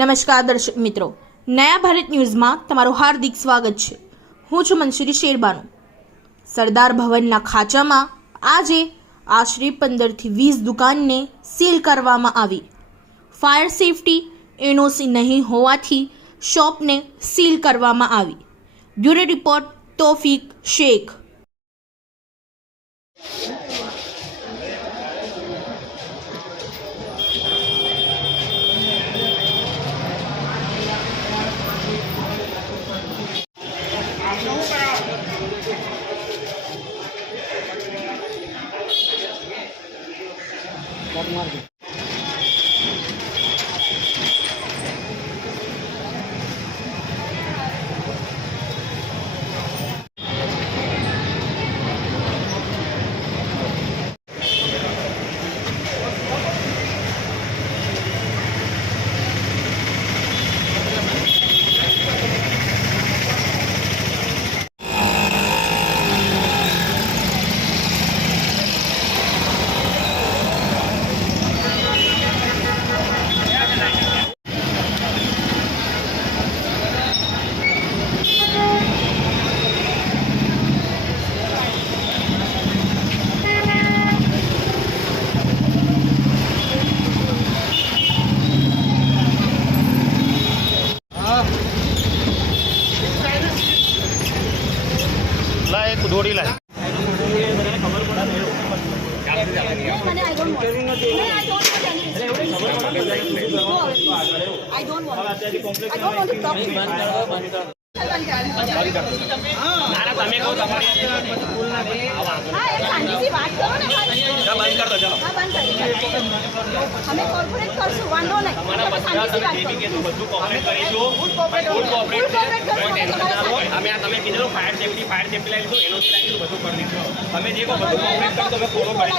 નમસ્કાર દર્શક મિત્રો, નયા ભારત ન્યૂઝમાં તમારું હાર્દિક સ્વાગત છે। હું છું મંસૂરી શેરબાનુ। સરદાર ભવનના ખાંચામાં આજે આશરે 15 થી 20 દુકાનને સીલ કરવામાં આવી। ફાયર સેફટી એનઓસી નહીં હોવાથી શોપને સીલ કરવામાં આવી। Bureau report Taufiq Shaikh. દોડી લાય fire safety line NOC line બધું કરી દીધું। તમે જે બધું કોઓપરેટ કરો તમે ફોલો કરી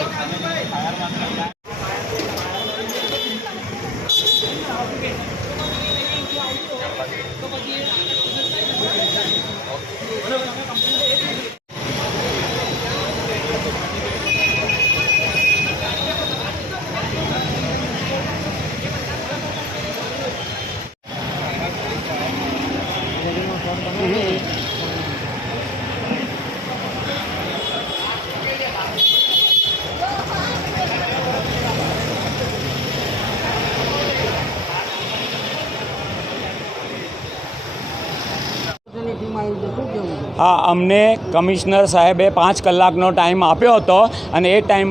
हाँ, अमने कमिश्नर साहेबे 5 કલાકનો टाइम आप्यो हतो अने ए टाइम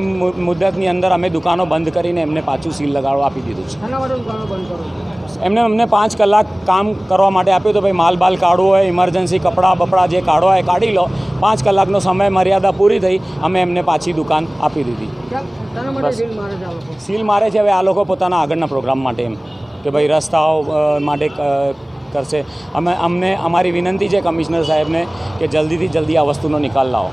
मुद्दतनी अंदर अमे दुकानों बंद करीने एमने पाछुं सील लगाडवा आपी दीधुं छे। एमने अमने 5 कलाक काम करवा माटे आप्युं तो भाई माल बाल काढवो होय, इमरजन्सी कपड़ा बपड़ा जे काढवा होय काढी लो। 5 कलाकनो समय मर्यादा पूरी थई अमे एमने पाછી दुकान आपी दीधी। सील मारे छे हवे आ लोको पोताना आगळना प्रोग्राम माटे एम के भाई रस्ताओ माटे करशे। अमने अमारी विनंती है कमिश्नर साहेब ने कि जल्दी थी जल्दी आ वस्तुनो निकाल लाओ।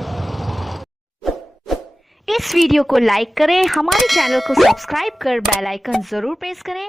इस वीडियो को लाइक करें, हमारे चैनल को सब्सक्राइब कर बेल आइकन जरूर प्रेस करें